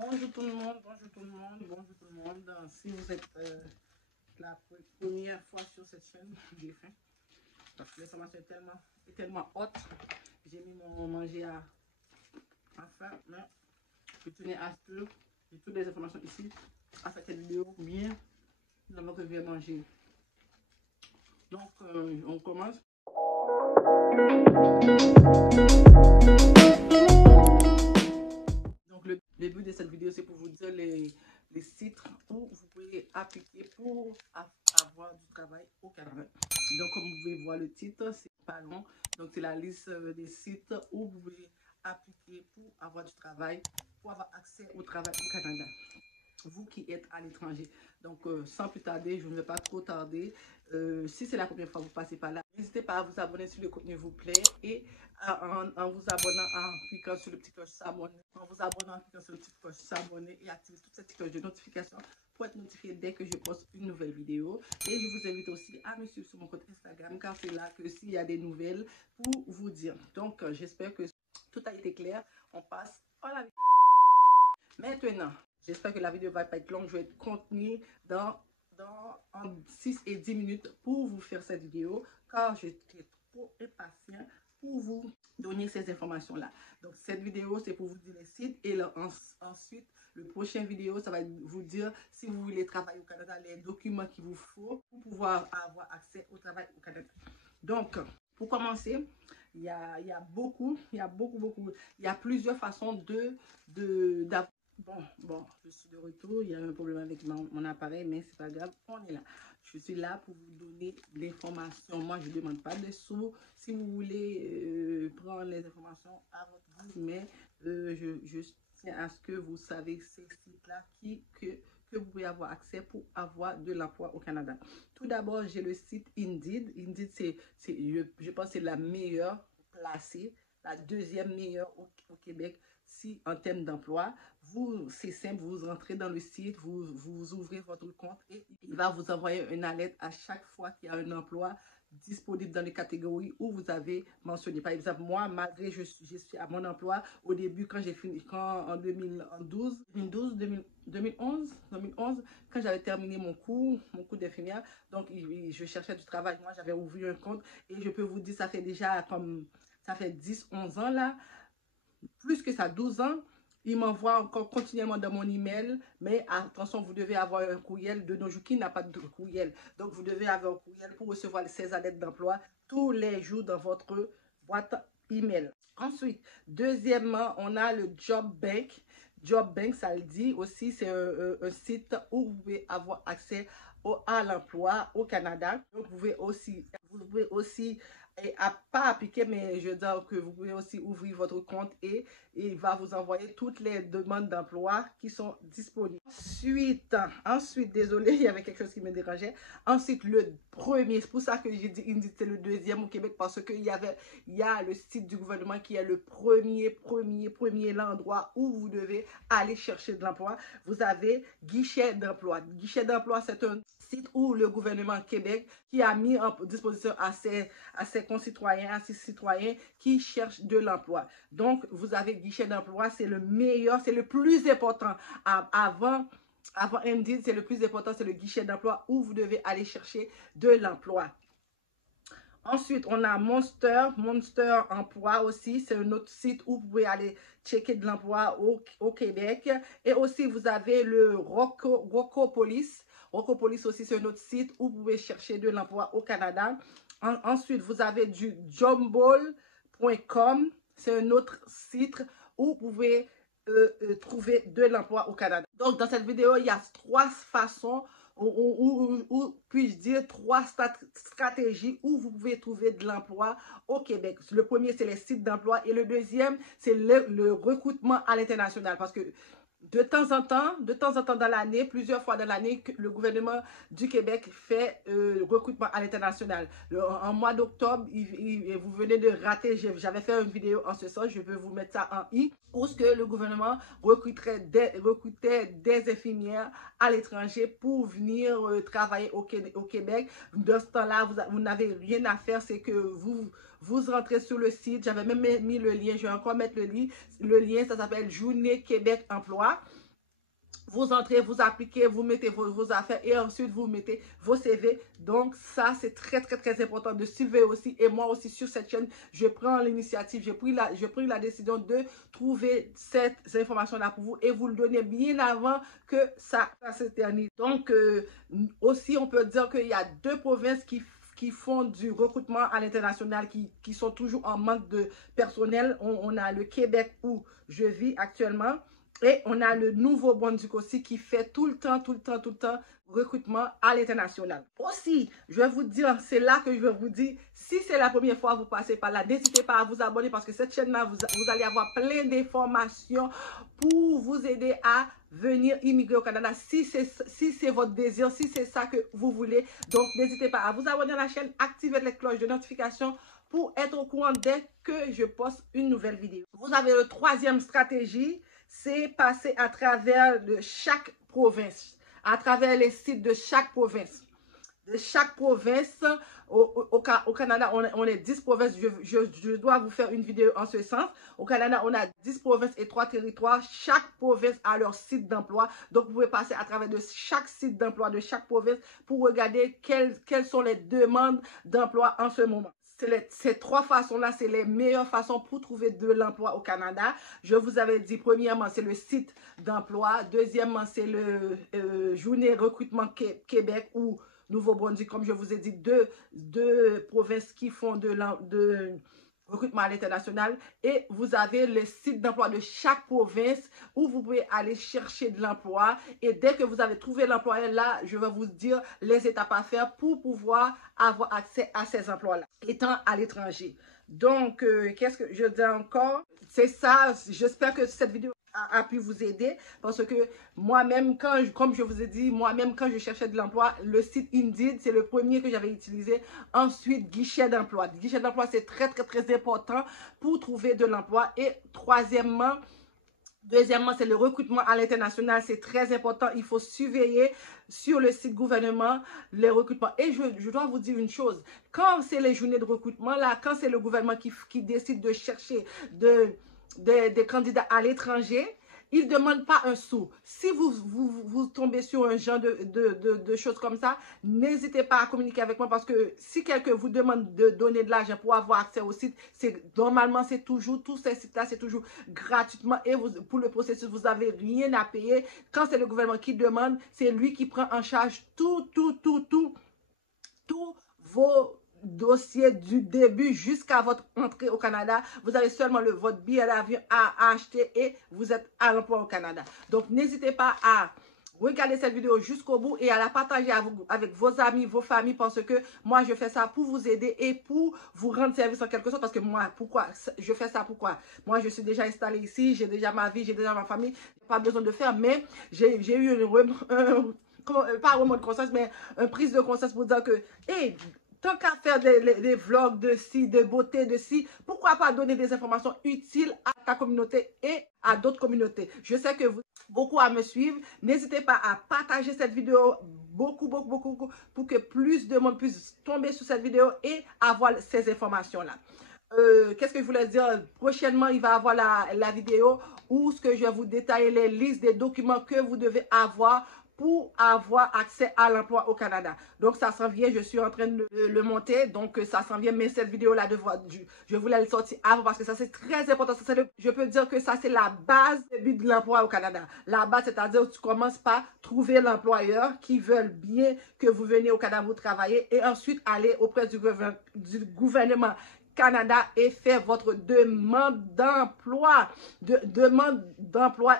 Bonjour tout le monde, bonjour tout le monde, bonjour tout le monde. Si vous êtes la première fois sur cette chaîne, j'ai faim. Parce que l'information est tellement haute. J'ai mis mon manger à faire, mais je tenais à ce que j'ai toutes les informations ici à cette vidéo bien avant que je vais manger. Donc, on commence. Donc, le but de cette vidéo, c'est pour vous dire les sites où vous pouvez appliquer pour avoir du travail au Canada. Donc, comme vous pouvez voir le titre, c'est pas long. Donc, c'est la liste des sites où vous pouvez appliquer pour avoir du travail, pour avoir accès au travail au Canada. Vous qui êtes à l'étranger. Donc, sans plus tarder, je ne vais pas trop tarder. Si c'est la première fois que vous passez par là, n'hésitez pas à vous abonner si le contenu vous plaît et en vous abonnant, en cliquant sur le petit cloche s'abonner, en vous abonnant, en cliquant sur le petit cloche s'abonner et activer toute cette cloche de notification pour être notifié dès que je poste une nouvelle vidéo. Et je vous invite aussi à me suivre sur mon compte Instagram car c'est là que s'il y a des nouvelles pour vous dire. Donc, j'espère que tout a été clair. On passe à la vidéo. Maintenant, j'espère que la vidéo va pas être longue. Je vais être contenue en 6 et 10 minutes pour vous faire cette vidéo car j'étais trop impatient pour vous donner ces informations-là. Donc, cette vidéo, c'est pour vous dire les sites et là, ensuite, le prochain vidéo, ça va vous dire si vous voulez travailler au Canada, les documents qu'il vous faut pour pouvoir avoir accès au travail au Canada. Donc, pour commencer, il y a plusieurs façons d'avoir. Bon, je suis de retour. Il y a un problème avec mon appareil, mais c'est pas grave, on est là. Je suis là pour vous donner l'information. Moi, je ne demande pas de sous. Si vous voulez prendre les informations à votre goût, mais je tiens à ce que vous savez ces sites-là que vous pouvez avoir accès pour avoir de l'emploi au Canada. Tout d'abord, j'ai le site Indeed. Indeed, je pense que c'est la meilleure placée, la deuxième meilleure au Québec. Si en termes d'emploi, c'est simple, vous rentrez dans le site, vous ouvrez votre compte et il va vous envoyer une alerte à chaque fois qu'il y a un emploi disponible dans les catégories où vous avez mentionné. Par exemple, moi, malgré je suis à mon emploi, au début, quand j'ai fini, en 2011, quand j'avais terminé mon cours d'infirmière, donc je cherchais du travail. Moi, j'avais ouvert un compte et je peux vous dire, ça fait déjà ça fait 10-11 ans là, plus que ça, 12 ans, il m'envoie encore continuellement dans mon email, mais attention, vous devez avoir un courriel. De nos jours, qui n'a pas de courriel? Donc, vous devez avoir un courriel pour recevoir ces alertes d'emploi tous les jours dans votre boîte email. Ensuite, deuxièmement, on a le Job Bank. Job Bank, ça le dit aussi, c'est un site où vous pouvez avoir accès à l'emploi au Canada. Donc, vous pouvez aussi pas appliquer, mais je veux dire que vous pouvez aussi ouvrir votre compte et il va vous envoyer toutes les demandes d'emploi qui sont disponibles. Ensuite, désolé, il y avait quelque chose qui me dérangeait. Ensuite, le premier, c'est pour ça que j'ai dit Indeed, c'est le deuxième au Québec, parce qu'il y a le site du gouvernement qui est le premier l'endroit où vous devez aller chercher de l'emploi. Vous avez Guichet d'emploi. Guichet d'emploi, c'est un site où le gouvernement Québec qui a mis en disposition à ses concitoyens, à ses citoyens qui cherchent de l'emploi. Donc, vous avez Guichet d'emploi, c'est le meilleur, c'est le plus important. Avant Indeed, c'est le plus important, c'est le Guichet d'emploi où vous devez aller chercher de l'emploi. Ensuite, on a Monster Emploi aussi. C'est un autre site où vous pouvez aller checker de l'emploi au Québec. Et aussi, vous avez le Rocopolis. Rocopolis aussi, c'est un autre site où vous pouvez chercher de l'emploi au Canada. Ensuite, vous avez du jobball.com. C'est un autre site où vous pouvez trouver de l'emploi au Canada. Donc, dans cette vidéo, il y a 3 façons ou puis-je dire 3 stratégies où vous pouvez trouver de l'emploi au Québec. Le premier, c'est les sites d'emploi et le deuxième, c'est le recrutement à l'international. Parce que de temps en temps dans l'année, plusieurs fois dans l'année, le gouvernement du Québec fait recrutement à l'international. En mois d'octobre, vous venez de rater, j'avais fait une vidéo en ce sens, je peux vous mettre ça en i, où ce que le gouvernement recrutait des infirmières à l'étranger pour venir travailler au Québec. Dans ce temps-là, vous n'avez rien à faire, c'est que vous rentrez sur le site. J'avais même mis le lien, je vais encore mettre le lien, ça s'appelle Journée Québec Emploi. Vous entrez, vous appliquez, vous mettez vos affaires et ensuite vous mettez vos CV. Donc ça, c'est très, très, très important de suivre aussi. Et moi aussi sur cette chaîne, je prends l'initiative, j'ai pris la décision de trouver cette information-là pour vous et vous le donner bien avant que ça s'éternise. Donc aussi, on peut dire qu'il y a 2 provinces qui font du recrutement à l'international, qui sont toujours en manque de personnel. On a le Québec où je vis actuellement. Et on a le Nouveau-Brunswick aussi qui fait tout le temps recrutement à l'international. Aussi, je vais vous dire, c'est là que je vais vous dire, si c'est la première fois que vous passez par là, n'hésitez pas à vous abonner parce que cette chaîne-là, vous allez avoir plein d'informations pour vous aider à venir immigrer au Canada si c'est votre désir, si c'est ça que vous voulez. Donc, n'hésitez pas à vous abonner à la chaîne, activer les cloches de notification pour être au courant dès que je poste une nouvelle vidéo. Vous avez le 3e stratégie, c'est passer à travers de chaque province, à travers les sites de chaque province. De chaque province, au Canada, on est 10 provinces. Je dois vous faire une vidéo en ce sens. Au Canada, on a 10 provinces et 3 territoires. Chaque province a leur site d'emploi. Donc, vous pouvez passer à travers de chaque site d'emploi de chaque province pour regarder quelles sont les demandes d'emploi en ce moment. Ces 3 façons-là, c'est les meilleures façons pour trouver de l'emploi au Canada. Je vous avais dit, premièrement, c'est le site d'emploi. Deuxièmement, c'est le Journée Recrutement Québec ou Nouveau-Brunswick. Comme je vous ai dit, deux provinces qui font de recrutement à l'international. Et vous avez le site d'emploi de chaque province où vous pouvez aller chercher de l'emploi. Et dès que vous avez trouvé l'emploi, là, je vais vous dire les étapes à faire pour pouvoir avoir accès à ces emplois-là, étant à l'étranger. Donc, qu'est-ce que je dis encore? C'est ça, j'espère que cette vidéo a pu vous aider parce que moi-même, comme je vous ai dit, moi-même, quand je cherchais de l'emploi, le site Indeed, c'est le premier que j'avais utilisé. Ensuite, guichet d'emploi. Guichet d'emploi, c'est très, très, très important pour trouver de l'emploi. Et deuxièmement, c'est le recrutement à l'international. C'est très important. Il faut surveiller sur le site gouvernement les recrutements. Et je dois vous dire une chose. Quand c'est les journées de recrutement, là, quand c'est le gouvernement qui décide de chercher des candidats à l'étranger, ils ne demandent pas un sou. Si vous tombez sur un genre de choses comme ça, n'hésitez pas à communiquer avec moi parce que si quelqu'un vous demande de donner de l'argent pour avoir accès au site, normalement, c'est toujours, tous ces sites-là, c'est toujours gratuitement et pour le processus, vous n'avez rien à payer. Quand c'est le gouvernement qui demande, c'est lui qui prend en charge tous vos dossiers du début jusqu'à votre entrée au Canada. Vous avez seulement votre billet d'avion à acheter et vous êtes à l'emploi au Canada. Donc, n'hésitez pas à regarder cette vidéo jusqu'au bout et à la partager avec vos amis, vos familles parce que moi, je fais ça pour vous aider et pour vous rendre service en quelque sorte parce que moi, pourquoi je fais ça? Pourquoi? Moi, je suis déjà installée ici, j'ai déjà ma vie, j'ai déjà ma famille, pas besoin de faire, mais j'ai eu pas un moment de conscience, mais une prise de conscience pour dire que, hey, tant qu'à faire des vlogs de ci, de beauté, de ci, pourquoi pas donner des informations utiles à ta communauté et à d'autres communautés. Je sais que vous beaucoup à me suivre. N'hésitez pas à partager cette vidéo beaucoup pour que plus de monde puisse tomber sur cette vidéo et avoir ces informations-là. Qu'est-ce que je voulais dire? Prochainement, il va y avoir la vidéo où ce que je vais vous détailler les listes des documents que vous devez avoir pour avoir accès à l'emploi au Canada. Donc, ça s'en vient, je suis en train de le monter, donc ça s'en vient, mais cette vidéo-là, je voulais le sortir avant parce que ça, c'est très important. Je peux dire que ça, c'est la base de l'emploi au Canada. La base, c'est-à-dire que tu commences par trouver l'employeur qui veut bien que vous veniez au Canada vous travailler et ensuite aller auprès du gouvernement Canada et faire votre demande d'emploi,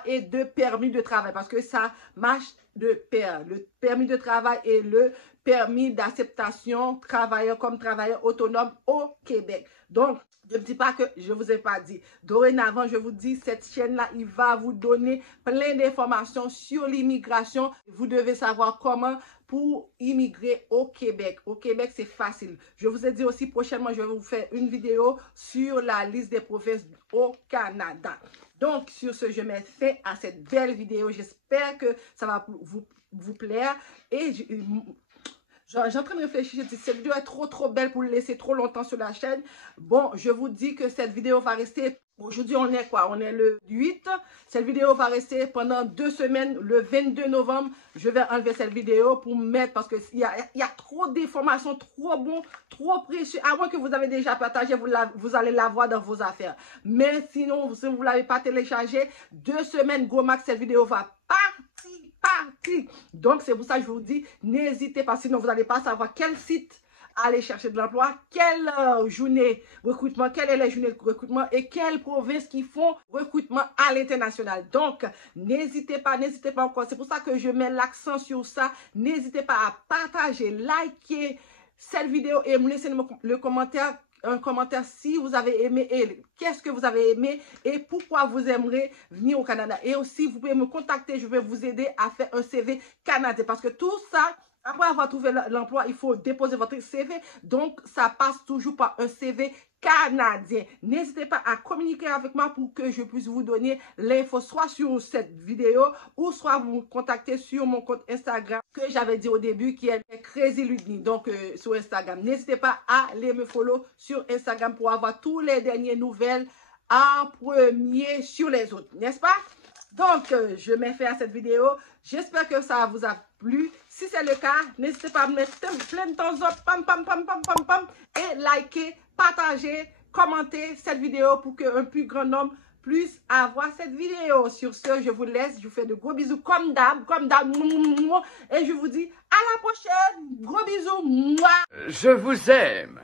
et de permis de travail parce que ça marche de pair. Le permis de travail et le permis d'acceptation travailleur comme travailleur autonome au Québec. Donc, je ne dis pas que je ne vous ai pas dit. Dorénavant, je vous dis, cette chaîne-là, il va vous donner plein d'informations sur l'immigration. Vous devez savoir comment pour immigrer au Québec. Au Québec, c'est facile. Je vous ai dit aussi, prochainement, je vais vous faire une vidéo sur la liste des provinces au Canada. Donc, sur ce, je mets fin à cette belle vidéo. J'espère que ça va vous plaire. Et j'ai en train de réfléchir, je dis, cette vidéo est trop belle pour le laisser trop longtemps sur la chaîne. Bon, je vous dis que cette vidéo va rester Aujourd'hui, on est quoi? On est le 8. Cette vidéo va rester pendant 2 semaines. Le 22 novembre, je vais enlever cette vidéo pour mettre, parce qu'il y a trop d'informations, trop bon, trop précieux. À moins que vous avez déjà partagé, vous allez la voir dans vos affaires. Mais sinon, si vous ne l'avez pas téléchargé, 2 semaines, gros max, cette vidéo va partir. Donc, c'est pour ça que je vous dis, n'hésitez pas, sinon vous n'allez pas savoir quel site aller chercher de l'emploi, quelle journée recrutement, quelle est la journée de recrutement et quelles provinces qui font recrutement à l'international. Donc, n'hésitez pas encore. C'est pour ça que je mets l'accent sur ça. N'hésitez pas à partager, liker cette vidéo et me laisser le commentaire. Un commentaire si vous avez aimé et qu'est-ce que vous avez aimé et pourquoi vous aimerez venir au Canada. Et aussi, vous pouvez me contacter, je vais vous aider à faire un CV canadien parce que tout ça, après avoir trouvé l'emploi, il faut déposer votre CV. Donc, ça passe toujours par un CV canadien. N'hésitez pas à communiquer avec moi pour que je puisse vous donner l'info soit sur cette vidéo ou soit vous contacter sur mon compte Instagram que j'avais dit au début qui est Crazy Ludney. Donc, sur Instagram. N'hésitez pas à aller me follow sur Instagram pour avoir tous les dernières nouvelles en premier sur les autres. N'est-ce pas? Donc, je mets fin à cette vidéo. J'espère que ça vous a plu. Si c'est le cas, n'hésitez pas à me mettre plein de thumbs up, et liker, partager, commenter cette vidéo pour qu'un plus grand nombre puisse avoir cette vidéo. Sur ce, je vous laisse. Je vous fais de gros bisous comme d'hab. Et je vous dis à la prochaine. Gros bisous. Je vous aime.